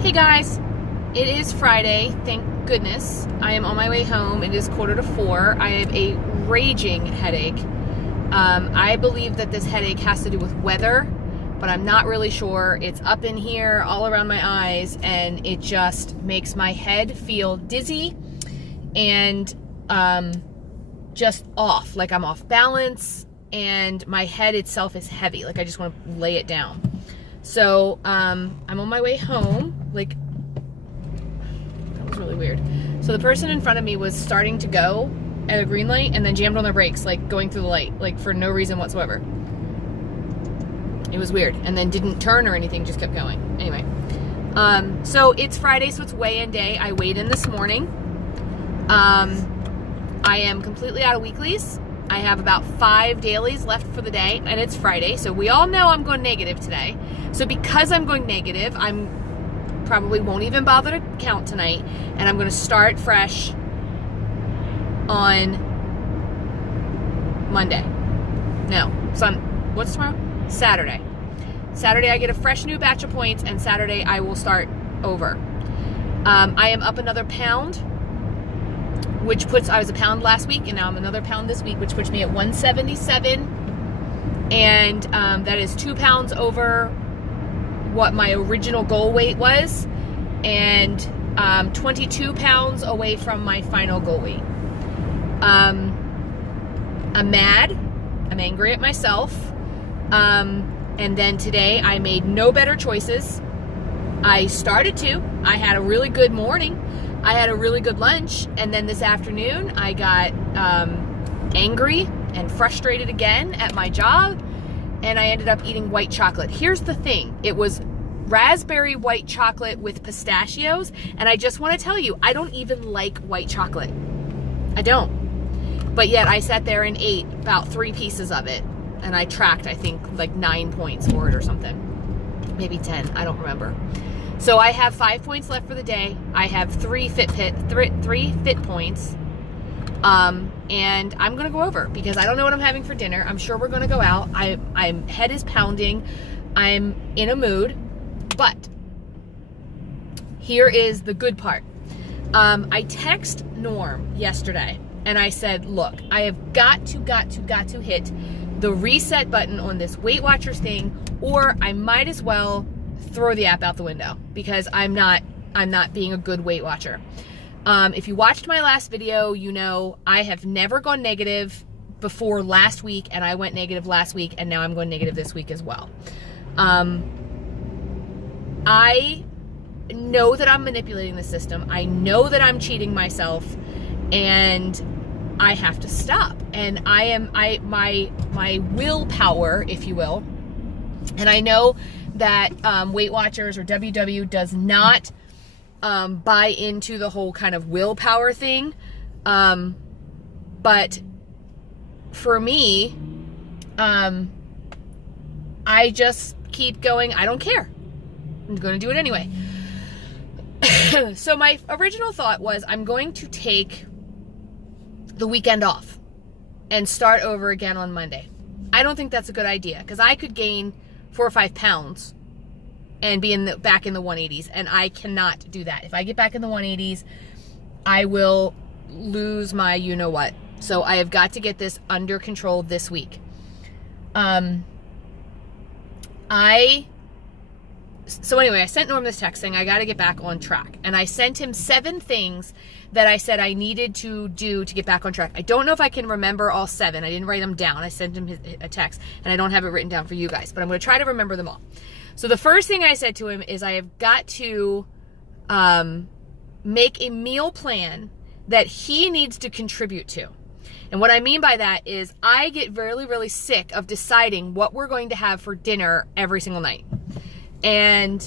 Hey guys, it is Friday, thank goodness. I am on my way home. It is 3:45. I have a raging headache. I believe that this headache has to do with weather, but I'm not really sure. It's up in here, all around my eyes, and it just makes my head feel dizzy and just off, like I'm off balance, and my head itself is heavy, like I just want to lay it down. So I'm on my way home. Like, that was really weird. So the person in front of me was starting to go at a green light and then jammed on their brakes, like going through the light, like for no reason whatsoever. It was weird. And then didn't turn or anything, just kept going. Anyway, so it's Friday, so it's weigh-in day. I weighed in this morning. I am completely out of weeklies. I have about 5 dailies left for the day, and it's Friday, so we all know I'm going negative today. So because I'm going negative, I'm probably won't even bother to count tonight, and I'm going to start fresh on Monday. No, what's tomorrow? Saturday. Saturday I get a fresh new batch of points, and Saturday I will start over. I am up another pound, which I was a pound last week, and now I'm another pound this week, which puts me at 177, and that is 2 pounds over what my original goal weight was, and 22 pounds away from my final goal weight. I'm mad. I'm angry at myself. And then today I made no better choices. I started to. I had a really good morning. I had a really good lunch, and then this afternoon I got angry and frustrated again at my job, and I ended up eating white chocolate. Here's the thing. It was raspberry white chocolate with pistachios, and I just want to tell you, I don't even like white chocolate. I don't. But yet I sat there and ate about 3 pieces of it, and I tracked, I think, like 9 points for it or something. Maybe 10. I don't remember. So I have 5 points left for the day. I have 3 fit points. And I'm going to go over because I don't know what I'm having for dinner. I'm sure we're going to go out. I'm head is pounding. I'm in a mood. But here is the good part. I text Norm yesterday and I said, look, I have got to hit the reset button on this Weight Watchers thing, or I might as well throw the app out the window because I'm not being a good Weight Watcher. If you watched my last video, you know I have never gone negative before last week, and I went negative last week, and now I'm going negative this week as well. I know that I'm manipulating the system. I know that I'm cheating myself, and I have to stop. And my willpower, if you will, and I know that Weight Watchers or WW does not buy into the whole kind of willpower thing. But for me, I just keep going, I don't care. I'm going to do it anyway. So my original thought was I'm going to take the weekend off and start over again on Monday. I don't think that's a good idea because I could gain 4 or 5 pounds and be back in the 180s, and I cannot do that. If I get back in the 180s, I will lose my you-know-what. So I have got to get this under control this week. So anyway, I sent Norm this text saying I got to get back on track, and I sent him 7 things that I said I needed to do to get back on track. I don't know if I can remember all 7. I didn't write them down. I sent him a text, and I don't have it written down for you guys, but I'm going to try to remember them all. So the first thing I said to him is I have got to make a meal plan that he needs to contribute to. And what I mean by that is I get really, really sick of deciding what we're going to have for dinner every single night. And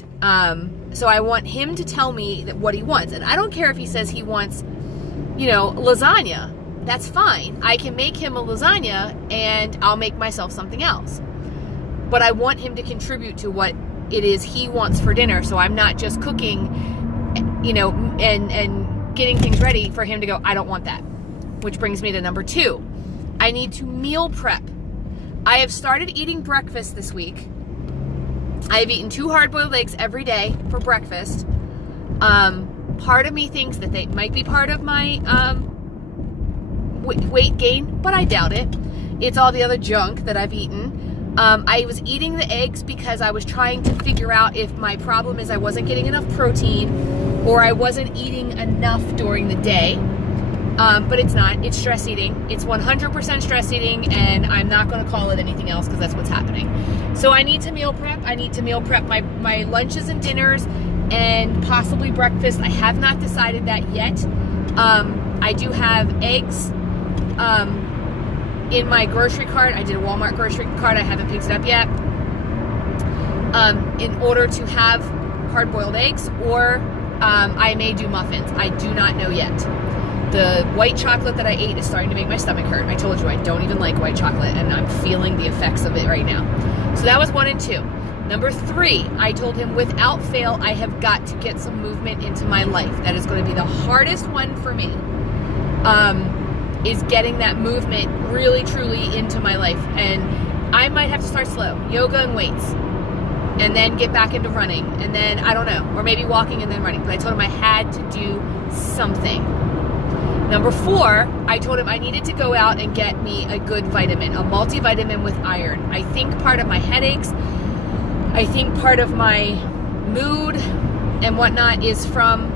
so I want him to tell me what he wants. And I don't care if he says he wants, lasagna. That's fine. I can make him a lasagna and I'll make myself something else. But I want him to contribute to what it is he wants for dinner. So I'm not just cooking, and getting things ready for him to go, I don't want that. Which brings me to number 2. I need to meal prep. I have started eating breakfast this week. I have eaten 2 hard-boiled eggs every day for breakfast. Part of me thinks that they might be part of my weight gain, but I doubt it. It's all the other junk that I've eaten. I was eating the eggs because I was trying to figure out if my problem is I wasn't getting enough protein or I wasn't eating enough during the day. But it's not. It's stress eating. It's 100% stress eating, and I'm not going to call it anything else because that's what's happening. So I need to meal prep. I need to meal prep my lunches and dinners and possibly breakfast. I have not decided that yet. I do have eggs in my grocery cart. I did a Walmart grocery cart. I haven't picked it up yet. In order to have hard-boiled eggs, or I may do muffins. I do not know yet. The white chocolate that I ate is starting to make my stomach hurt. I told you I don't even like white chocolate, and I'm feeling the effects of it right now. So that was 1 and 2. Number 3, I told him without fail, I have got to get some movement into my life. That is going to be the hardest one for me, is getting that movement really, truly into my life. And I might have to start slow, yoga and weights, and then get back into running, and then, I don't know, or maybe walking and then running. But I told him I had to do something. Number 4, I told him I needed to go out and get me a good vitamin, a multivitamin with iron. I think part of my headaches, I think part of my mood and whatnot is from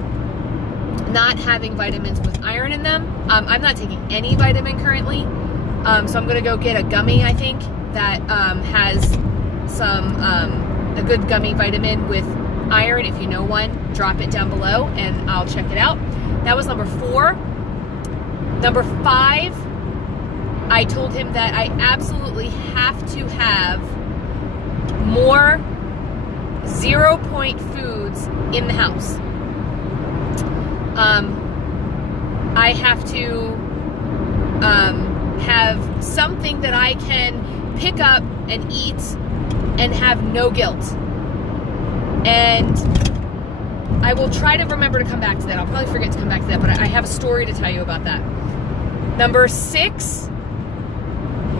not having vitamins with iron in them. I'm not taking any vitamin currently, so I'm going to go get a gummy, I think, that has a good gummy vitamin with iron. If you know one, drop it down below and I'll check it out. That was number 4. Number 5, I told him that I absolutely have to have more 0-point foods in the house. I have to have something that I can pick up and eat and have no guilt. And I will try to remember to come back to that. I'll probably forget to come back to that, but I have a story to tell you about that. Number 6,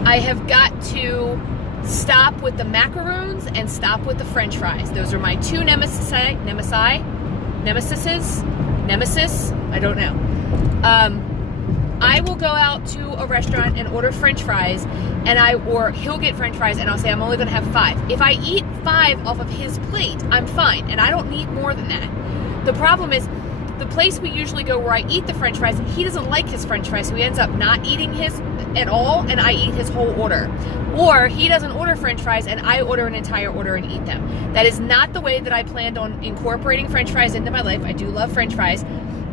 I have got to stop with the macaroons and stop with the French fries. Those are my 2 nemesis, I don't know. I will go out to a restaurant and order French fries, or he'll get French fries, and I'll say I'm only going to have 5. If I eat 5 off of his plate, I'm fine, and I don't need more than that. The problem is, the place we usually go where I eat the French fries, he doesn't like his French fries, so he ends up not eating his at all, and I eat his whole order. Or he doesn't order French fries, and I order an entire order and eat them. That is not the way that I planned on incorporating French fries into my life. I do love French fries.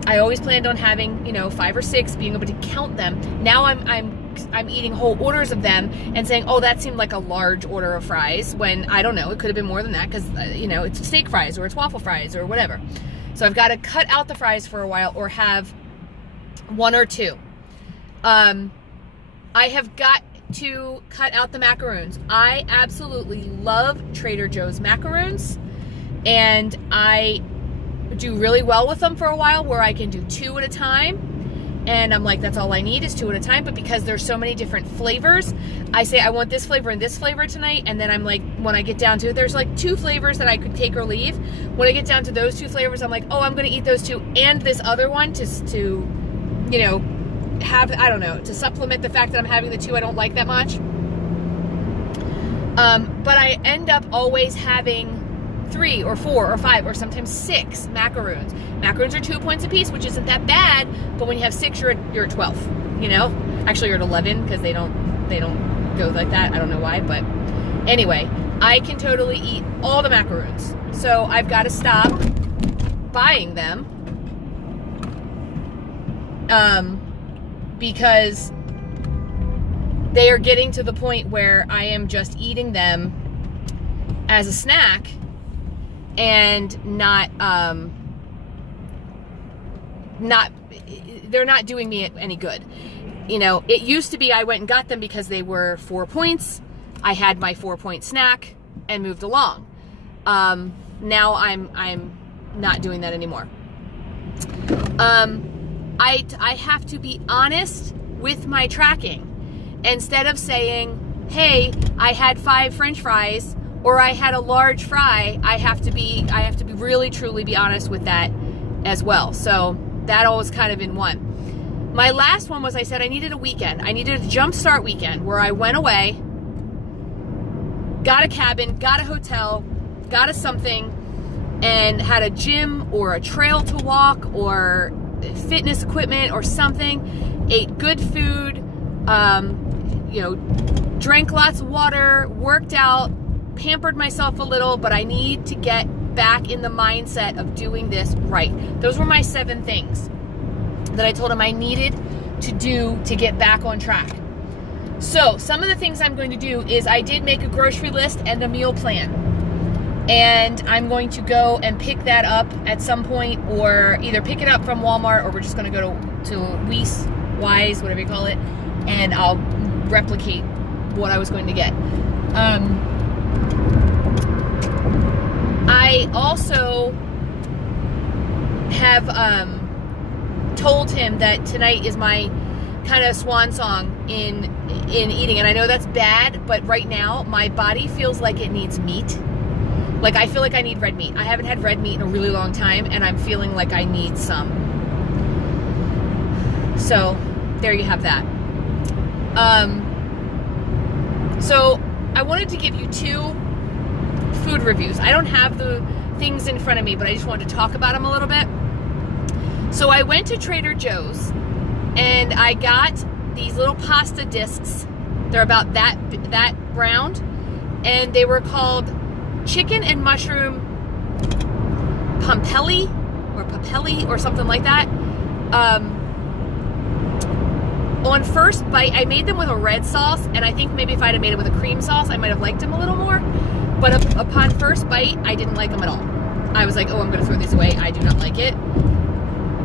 I always planned on having, 5 or 6, being able to count them. Now I'm eating whole orders of them and saying, oh, that seemed like a large order of fries, when I don't know, it could have been more than that, because it's steak fries or it's waffle fries or whatever. So I've got to cut out the fries for a while, or have 1 or 2. I have got to cut out the macaroons. I absolutely love Trader Joe's macaroons, and I do really well with them for a while, where I can do 2 at a time. And I'm like, that's all I need is 2 at a time. But because there's so many different flavors, I say I want this flavor and this flavor tonight. And then I'm like, when I get down to it, there's like 2 flavors that I could take or leave. When I get down to those 2 flavors, I'm like, oh, I'm going to eat those 2 and this other one to have, I don't know, to supplement the fact that I'm having the 2 I don't like that much. But I end up always having 3 or 4 or 5 or sometimes 6 macaroons. Macaroons are 2 points a piece, which isn't that bad, but when you have 6, you're at 12, Actually, you're at 11, because they don't go like that. I don't know why, but anyway, I can totally eat all the macaroons. So I've got to stop buying them, because they are getting to the point where I am just eating them as a snack and they're not doing me any good. It used to be I went and got them because they were 4 points. I had my 4-point snack and moved along. Now I'm not doing that anymore. I have to be honest with my tracking. Instead of saying, hey, I had 5 French fries, or I had a large fry, I have to be really, truly be honest with that as well. So that all was kind of in one. My last one was, I said I needed a weekend. I needed a jumpstart weekend where I went away, got a cabin, got a hotel, got a something, and had a gym or a trail to walk or fitness equipment or something, ate good food, drank lots of water, worked out, pampered myself a little, but I need to get back in the mindset of doing this right. Those were my 7 things that I told him I needed to do to get back on track. So some of the things I'm going to do is I did make a grocery list and a meal plan. And I'm going to go and pick that up at some point, or either pick it up from Walmart, or we're just going to go to Wise, whatever you call it, and I'll replicate what I was going to get. I also have told him that tonight is my kind of swan song in eating, and I know that's bad, but right now my body feels like it needs meat. Like, I feel like I need red meat. I haven't had red meat in a really long time, and I'm feeling like I need some. So there you have that. So I wanted to give you 2 food reviews. I don't have the things in front of me, but I just wanted to talk about them a little bit. So I went to Trader Joe's and I got these little pasta discs. They're about that round, and they were called chicken and mushroom pampelli or something like that. On first bite, I made them with a red sauce, and I think maybe if I'd have made it with a cream sauce, I might have liked them a little more. But upon first bite, I didn't like them at all. I was like, oh, I'm going to throw these away. I do not like it.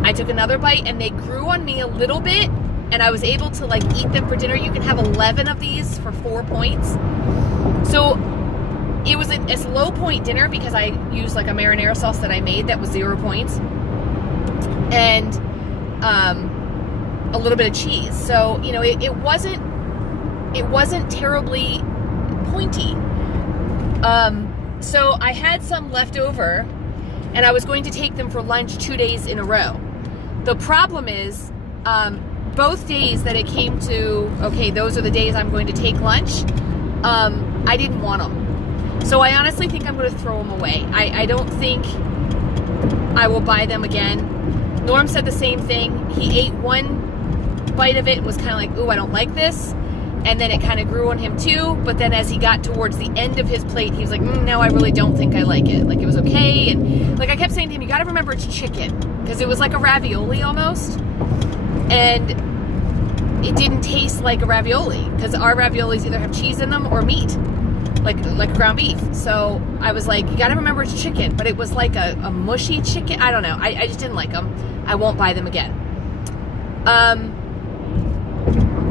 I took another bite, and they grew on me a little bit, and I was able to like eat them for dinner. You can have 11 of these for 4 points. So it was a low point dinner because I used like a marinara sauce that I made that was 0 points, and a little bit of cheese. So it wasn't terribly pointy. So I had some left over, and I was going to take them for lunch 2 days in a row. The problem is, both days that it came to, okay, those are the days I'm going to take lunch, I didn't want them. So I honestly think I'm going to throw them away. I don't think I will buy them again. Norm said the same thing. He ate one bite of it, was kind of like, ooh, I don't like this. And then it kind of grew on him too. But then as he got towards the end of his plate, he was like, no, I really don't think I like it. Like, it was okay. And like I kept saying to him, you got to remember it's chicken. Because it was like a ravioli almost. And it didn't taste like a ravioli. Because our raviolis either have cheese in them or meat. Like ground beef. So I was like, you got to remember it's chicken. But it was like a mushy chicken. I don't know. I just didn't like them. I won't buy them again.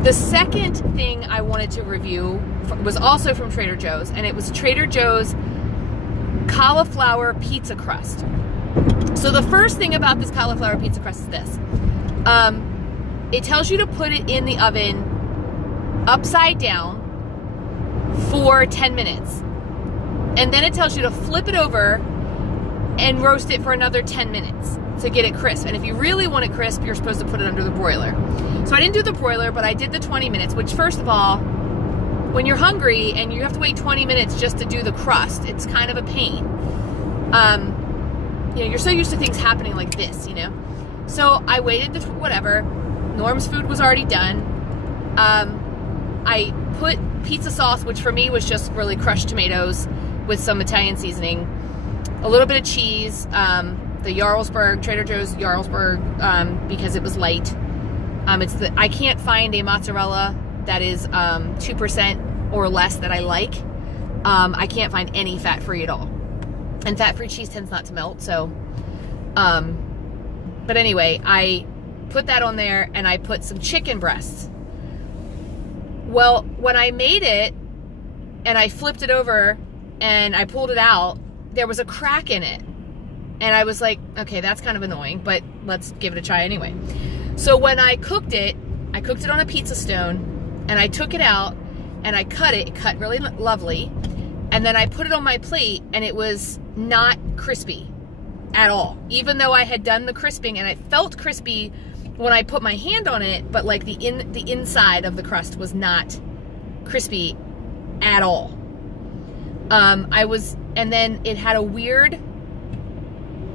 The second thing I wanted to review was also from Trader Joe's, and it was Trader Joe's cauliflower pizza crust. So the first thing about this cauliflower pizza crust is this. It tells you to put it in the oven upside down for 10 minutes. And then it tells you to flip it over and roast it for another 10 minutes to get it crisp. And if you really want it crisp, you're supposed to put it under the broiler. So I didn't do the broiler, but I did the 20 minutes, which, first of all, when you're hungry and you have to wait 20 minutes just to do the crust, it's kind of a pain. You're so used to things happening like this, So I waited whatever. Norm's food was already done. I put pizza sauce, which for me was just really crushed tomatoes with some Italian seasoning, a little bit of cheese, the Jarlsberg, Trader Joe's Jarlsberg, because it was light. I can't find a mozzarella that is 2% or less that I like. I can't find any fat-free at all. And fat-free cheese tends not to melt, so. But anyway, I put that on there, and I put some chicken breasts. Well, when I made it, and I flipped it over, and I pulled it out, there was a crack in it. And I was like, okay, that's kind of annoying, but let's give it a try anyway. So when I cooked it on a pizza stone, and I took it out, and I cut it. It cut really lovely. And then I put it on my plate, and it was not crispy. at all. Even though I had done the crisping and it felt crispy when I put my hand on it, but like the inside of the crust was not crispy at all. And then it had a weird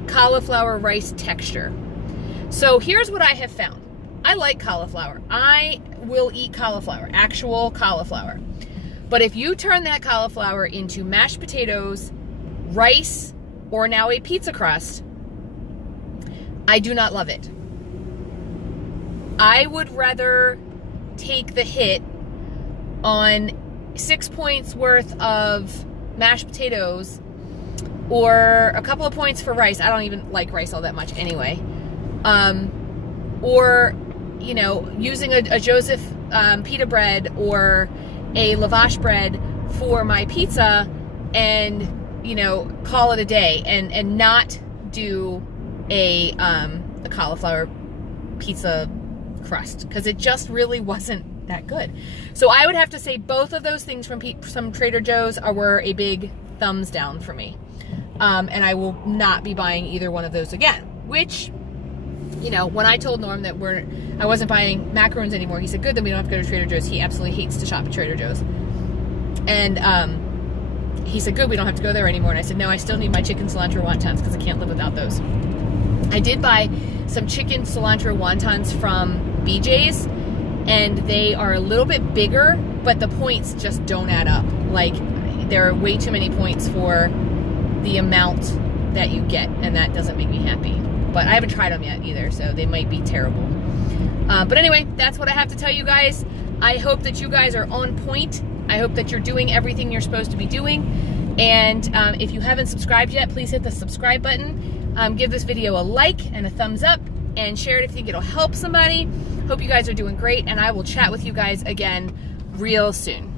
cauliflower rice texture. So here's what I have found. I like cauliflower. I will eat cauliflower, actual cauliflower. But if you turn that cauliflower into mashed potatoes, rice, or now a pizza crust, I do not love it. I would rather take the hit on 6 points worth of mashed potatoes or a couple of points for rice. I don't even like rice all that much anyway. Or, you know, using a Joseph pita bread or a lavash bread for my pizza and, you know, call it a day and not do a cauliflower pizza crust, because it just really wasn't that good. So I would have to say both of those things from some Trader Joe's were a big thumbs down for me. And I will not be buying either one of those again, which, you know, when I told Norm that I wasn't buying macaroons anymore, he said, good, then we don't have to go to Trader Joe's. He absolutely hates to shop at Trader Joe's. And he said, good, we don't have to go there anymore. And I said, no, I still need my chicken cilantro wontons because I can't live without those. I did buy some chicken cilantro wontons from BJ's, and they are a little bit bigger, but the points just don't add up. Like, there are way too many points for the amount that you get, and that doesn't make me happy. But I haven't tried them yet either, so they might be terrible. But anyway, that's what I have to tell you guys. I hope that you guys are on point. I hope that you're doing everything you're supposed to be doing. And if you haven't subscribed yet, please hit the subscribe button. Give this video a like and a thumbs up, and share it if you think it'll help somebody. Hope you guys are doing great, and I will chat with you guys again real soon.